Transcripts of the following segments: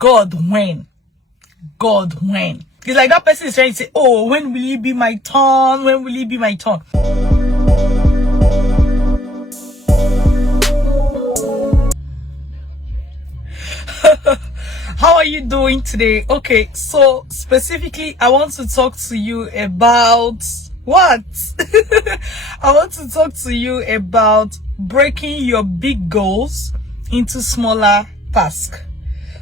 God, when? God, when? It's like that person is trying to say, oh, when will it be my turn? When will it be my turn? How are you doing today? Okay, so specifically, I want to talk to you about what? I want to talk to you about breaking your big goals into smaller tasks.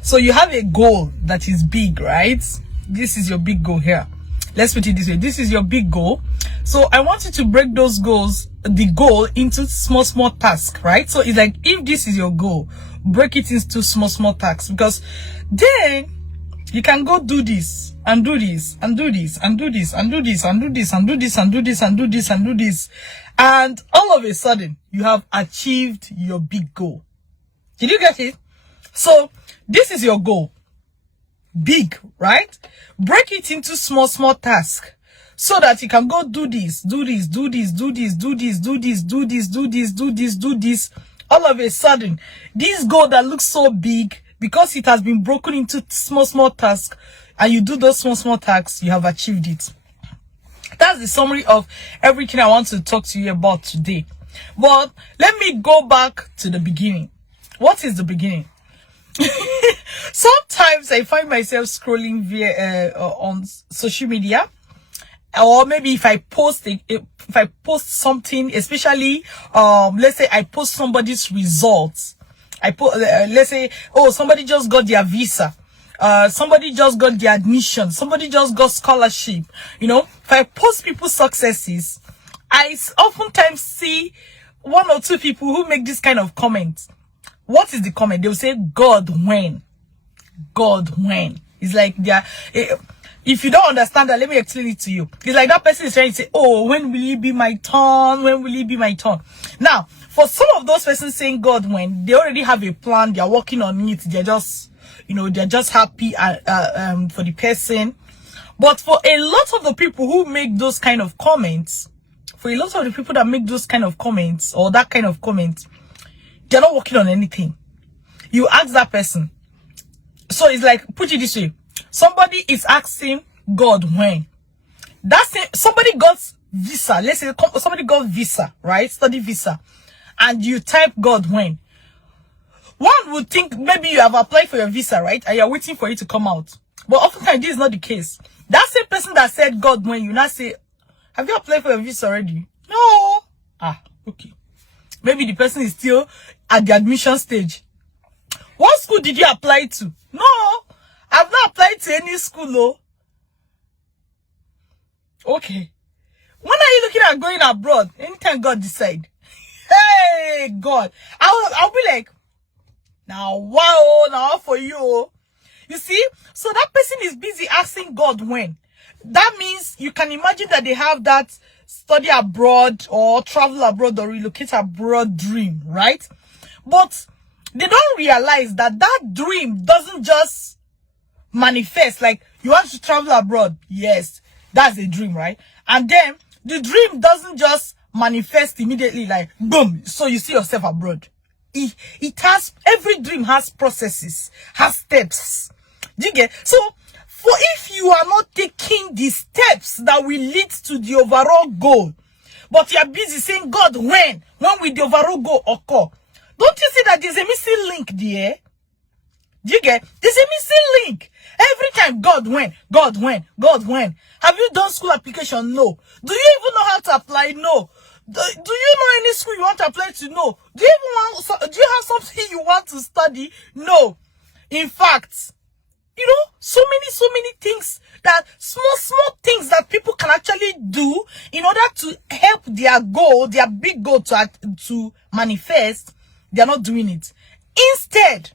So you have a goal that is big, right? This is your big goal here. Let's put it this way. This is your big goal. So I want you to break those goals, the goal, into small tasks, right? So it's like, if this is your goal, break it into small tasks, because then you can go do this and do this and do this and do this and do this and do this and do this and do this and do this and do this, and all of a sudden you have achieved your big goal. Did you get it? So this is your goal, big, right? Break it into small tasks, so that you can go do this, do this, do this, do this, do this, do this, do this, do this, do this, do this. All of a sudden, this goal that looks so big, because it has been broken into small tasks, and you do those small tasks, you have achieved it. That's the summary of everything I want to talk to you about today. But let me go back to the beginning. What is the beginning? Sometimes I find myself scrolling via on social media, or maybe if I post something, especially let's say I post somebody's results. I put let's say, oh, somebody just got their visa, somebody just got their admission, somebody just got scholarship. You know, if I post people's successes, I oftentimes see one or two people who make this kind of comment. What is the comment? They will say, God, when? God, when? It's like they're, if you don't understand that, let me explain it to you. It's like that person is trying to say, oh, when will it be my turn? When will it be my turn? Now, for some of those persons saying God, when, they already have a plan, they're working on it, they're just, you know, they're just happy for the person. But for a lot of the people who make those kind of comments, for a lot of the people that make those kind of comments, or that kind of comment, they're not working on anything. You ask that person. So it's like, put it this way. Somebody is asking God, when? That's it. Somebody got visa. Let's say somebody got visa, right? Study visa. And you type God, when? One would think maybe you have applied for your visa, right? And you're waiting for it to come out. But oftentimes this is not the case. That same person that said God, when, you now say, have you applied for your visa already? No. Ah, okay. Maybe the person is still at the admission stage. What school did you apply to? No, I've not applied to any school, though. Okay. When are you looking at going abroad? Anytime God decide. Hey, God. I'll be like, now, wow, now for you. You see? So that person is busy asking God when. That means you can imagine that they have that study abroad or travel abroad or relocate abroad dream, right? But they don't realize that that dream doesn't just manifest. Like, you want to travel abroad. Yes, that's a dream, right? And then the dream doesn't just manifest immediately, like, boom, so you see yourself abroad. It has, every dream has processes, has steps. Do you get? So, for if you are not taking the steps that will lead to the overall goal, but you are busy saying, God, when will the overall goal occur? Don't you see that there's a missing link there? Do you get? There's a missing link. Every time, God, when? God, when? God, when? Have you done school application? No. Do you even know how to apply? No. Do you know any school you want to apply to? No. Do you have something you want to study? No. In fact, you know, so many things, that small things that people can actually do in order to help their goal, their big goal to manifest. They're not doing it. Instead,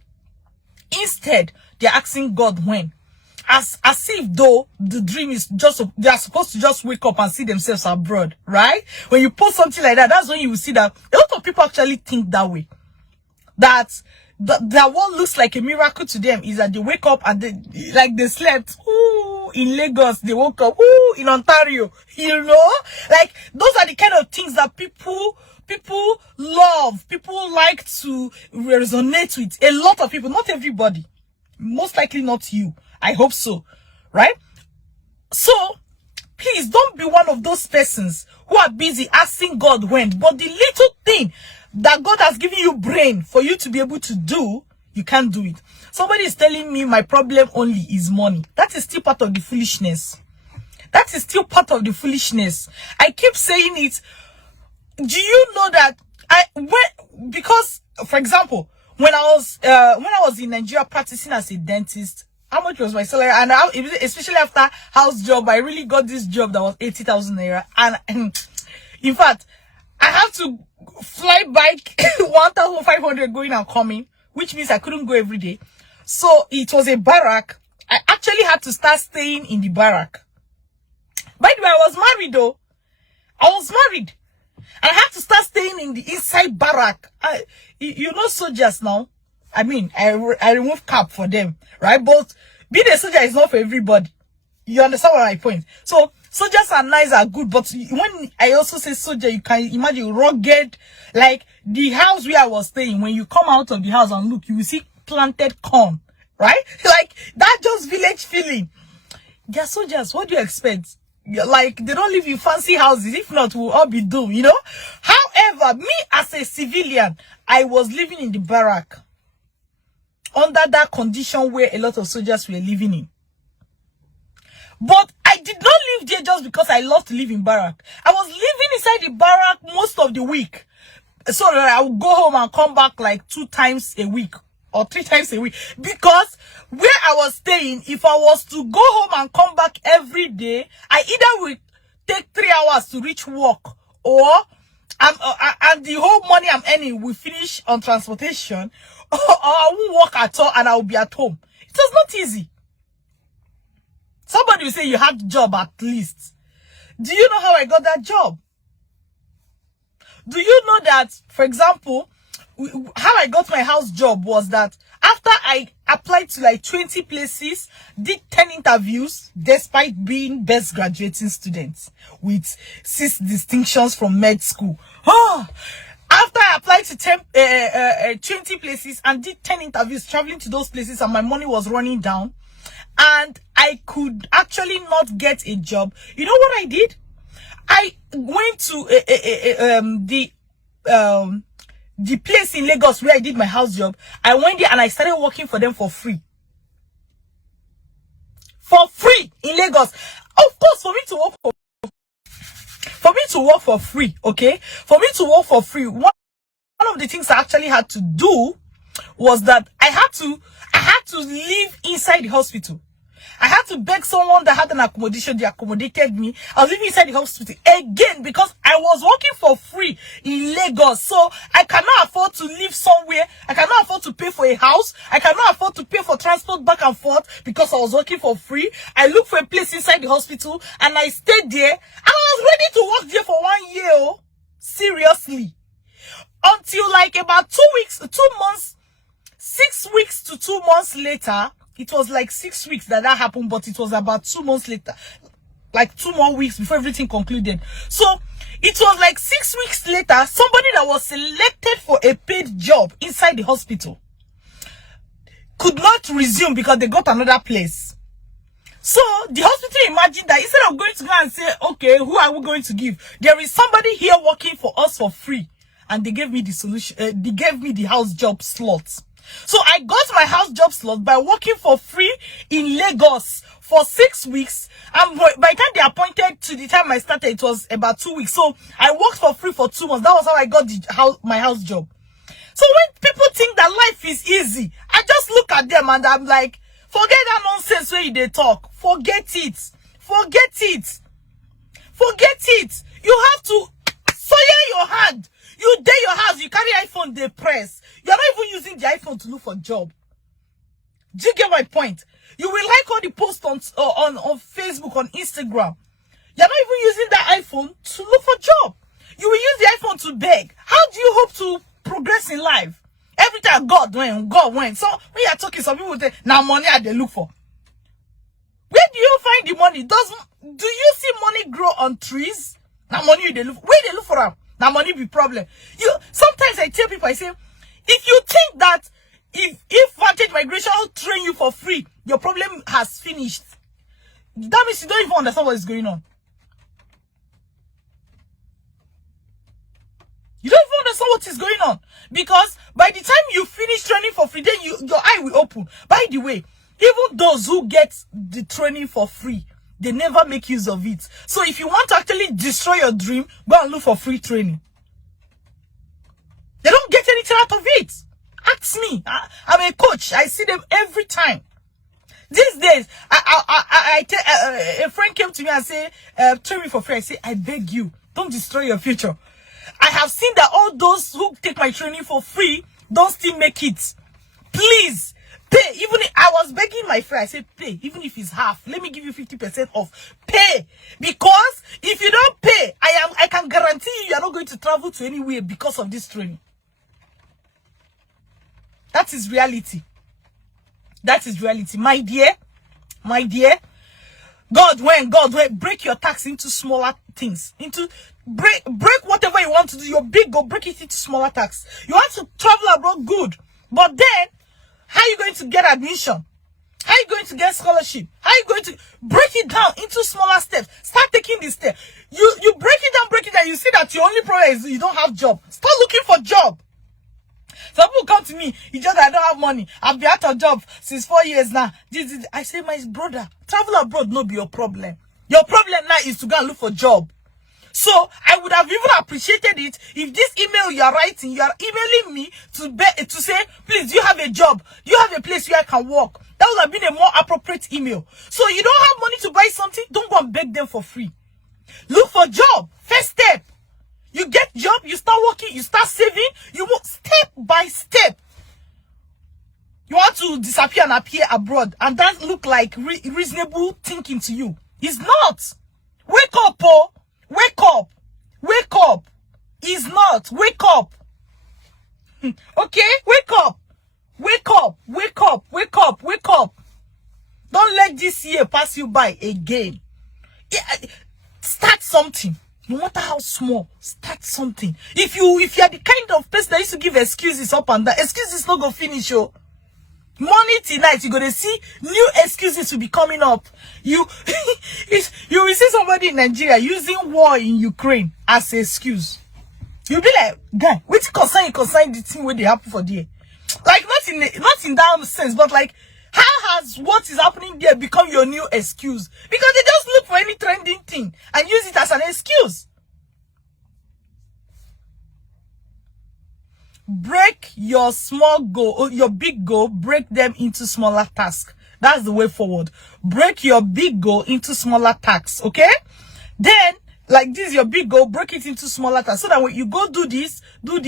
they're asking God when. As if though the dream is just, they are supposed to just wake up and see themselves abroad, right? When you post something like that, that's when you will see that a lot of people actually think that way. That what looks like a miracle to them is that they wake up and they slept. Ooh, in Lagos, they woke up. Ooh, in Ontario, you know? Like, those are the kind of things that people love, people like to resonate with. A lot of people, not everybody. most likely not you. I hope so, right? So please don't be one of those persons who are busy asking God when, but the little thing that God has given you brain for you to be able to do, you can't do it. Somebody is telling me my problem only is money. That is still part of the foolishness. That is still part of the foolishness. I keep saying it. Do you know that because for example, when I was in Nigeria practicing as a dentist, how much was my salary? And especially after house job, I really got this job that was 80,000 naira. And in fact, I have to fly back 1,500 going and coming, which means I couldn't go every day. So it was a barrack. I actually had to start staying in the barrack. By the way, I was married though. I was married. And I had to start staying in the inside barrack. You know soldiers now. I mean, I remove cap for them, right? But being a soldier is not for everybody. You understand what my point? So soldiers are nice, are good, but when I also say soldier, you can imagine rugged, like the house where I was staying. When you come out of the house and look, you will see planted corn, right? Like that just village feeling. They're soldiers. What do you expect? Like they don't live in fancy houses. If not, we'll all be doomed, you know. However, me as a civilian, I was living in the barrack under that condition where a lot of soldiers were living in. But I did not live there just because I love to live in barrack. I was living inside the barrack most of the week, so that I would go home and come back like 2 times a week or 3 times a week. Because where I was staying, if I was to go home and come back every day, I either would take 3 hours to reach work, or and the whole money I'm earning will finish on transportation, or I won't work at all and I will be at home. It was not easy. Somebody will say you had a job at least. Do you know how I got that job? Do you know that, for example, how I got my house job was that after I applied to like 20 places, did 10 interviews, despite being best graduating students with 6 distinctions from med school. After I applied to 20 places and did 10 interviews, traveling to those places, and my money was running down, and I could actually not get a job. You know what I did? I went to the place in Lagos where I did my house job. I went there and I started working for them for free. For free in Lagos. Of course, for me to work for free, okay? For me to work for free, one of the things I actually had to do was that I had to live inside the hospital. I had to beg someone that had an accommodation. They accommodated me. I was living inside the hospital again because I was working for free in Lagos. So I cannot afford to live somewhere. I cannot afford to pay for a house. I cannot afford to pay for transport back and forth because I was working for free. I looked for a place inside the hospital and I stayed there. And I was ready to work there for 1 year. Oh, seriously. Until like about 2 months, 6 weeks to 2 months later. It was like 6 weeks that happened, but it was about 2 months later, like 2 more weeks before everything concluded. So it was like 6 weeks later, somebody that was selected for a paid job inside the hospital could not resume because they got another place. So the hospital imagined that instead of going to go and say, okay, who are we going to give? There is somebody here working for us for free. And they gave me the solution. They gave me the house job slot. So I got my house job slot by working for free in Lagos for 6 weeks. And by the time they appointed to the time I started, it was about 2 weeks. So I worked for free for 2 months. That was how I got my house job. So when people think that life is easy, I just look at them and I'm like, forget that nonsense where they talk. Forget it. Forget it. Forget it. You have to soil your hand. You day your house, you carry iPhone, they press. You're not even using the iPhone to look for a job. Do you get my point? You will like all the posts on Facebook, on Instagram. You're not even using that iPhone to look for a job. You will use the iPhone to beg. How do you hope to progress in life? Every time God went. So when you're talking, some people say, now money they look for. Where do you find the money? Do you see money grow on trees? Now money they look. Where they look for them? Now money be problem. Sometimes I tell people, I say, if you think that If Vantage Migration train you for free, your problem has finished. That means you don't even understand what is going on. You don't even understand what is going on. Because by the time you finish training for free, then your eye will open. By the way, even those who get the training for free, they never make use of it. So if you want to actually destroy your dream, go and look for free training. They don't get anything out of it. Ask me. I'm a coach. I see them every time. These days, a friend came to me and said, train me for free. I say, I beg you, don't destroy your future. I have seen that all those who take my training for free don't still make it. Please, pay. Even if I was begging my friend, I said, pay. Even if it's half, let me give you 50% off. Pay. Because if you don't pay, I can guarantee you are not going to travel to anywhere because of this training. That is reality. That is reality. My dear, God, when break your tax into smaller things, into break whatever you want to do, your big goal, break it into smaller tax. You want to travel abroad, good. But then, how are you going to get admission? How are you going to get scholarship? How are you going to break it down into smaller steps? Start taking this step. You break it down, you see that your only problem is you don't have job. Start looking for job. Some people come to me, it's just I don't have money. I've been out of job since 4 years now. I say, my brother, travel abroad no be your problem. Your problem now is to go and look for job. So I would have even appreciated it if this email you are writing, you are emailing me to say, please, do you have a job? Do you have a place where I can work? That would have been a more appropriate email. So you don't have money to buy something, don't go and beg them for free. Look for job. First step. You get job, you start working, you start saving, you move step by step. You want to disappear and appear abroad, and that look like reasonable thinking to you. It's not. Wake up, oh. Wake up. Wake up. It's not. Wake up. Okay? Wake up. Wake up. Wake up. Wake up. Wake up. Don't let this year pass you by again. Start something. No matter how small, start something. If you are the kind of person that used to give excuses up and down, excuses not gonna finish, oh. Morning tonight, you're gonna see new excuses will be coming up. You will see somebody in Nigeria using war in Ukraine as an excuse. You'll be like, guy, which concern the thing where they happen for there? Like not in that sense, but like, how has what is happening there become your new excuse? Because they just look for any trending thing and use it as an excuse. Break your small goal, your big goal, break them into smaller tasks. That's the way forward. Break your big goal into smaller tasks, okay? Then, like this, your big goal, break it into smaller tasks. So that when you go do this, and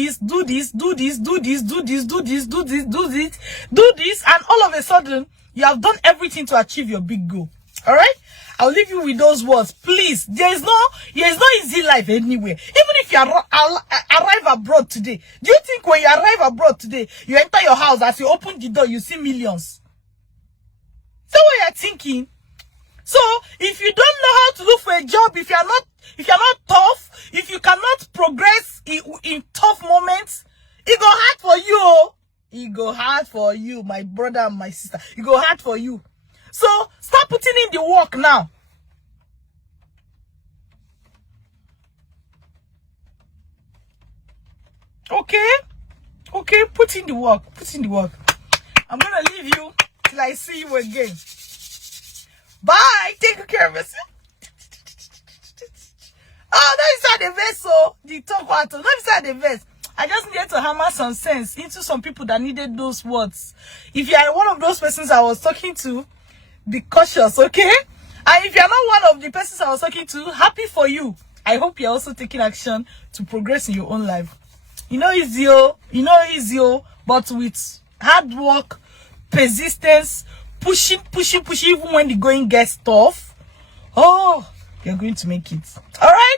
all of a sudden, you have done everything to achieve your big goal. Alright? I'll leave you with those words. Please, there is no easy life anywhere. Even if you arrive abroad today, do you think when you arrive abroad today, you enter your house, as you open the door, you see millions? So what you're thinking? So if you don't know how to look for a job, if you're not tough, if you cannot progress in tough moments, it go hard for you. It go hard for you, my brother and my sister. It go hard for you. So start putting in the work now. Okay? Okay, put in the work. Put in the work. I'm gonna leave you till I see you again. Bye. Take care of yourself. Oh, that is how the verse, so the top part. That is how the verse. I just needed to hammer some sense into some people that needed those words. If you are one of those persons I was talking to, be cautious, okay? And if you're not one of the persons I was talking to, happy for you. I hope you're also taking action to progress in your own life. Easy, but with hard work, persistence, pushing, even when the going gets tough, oh, you're going to make it. All right?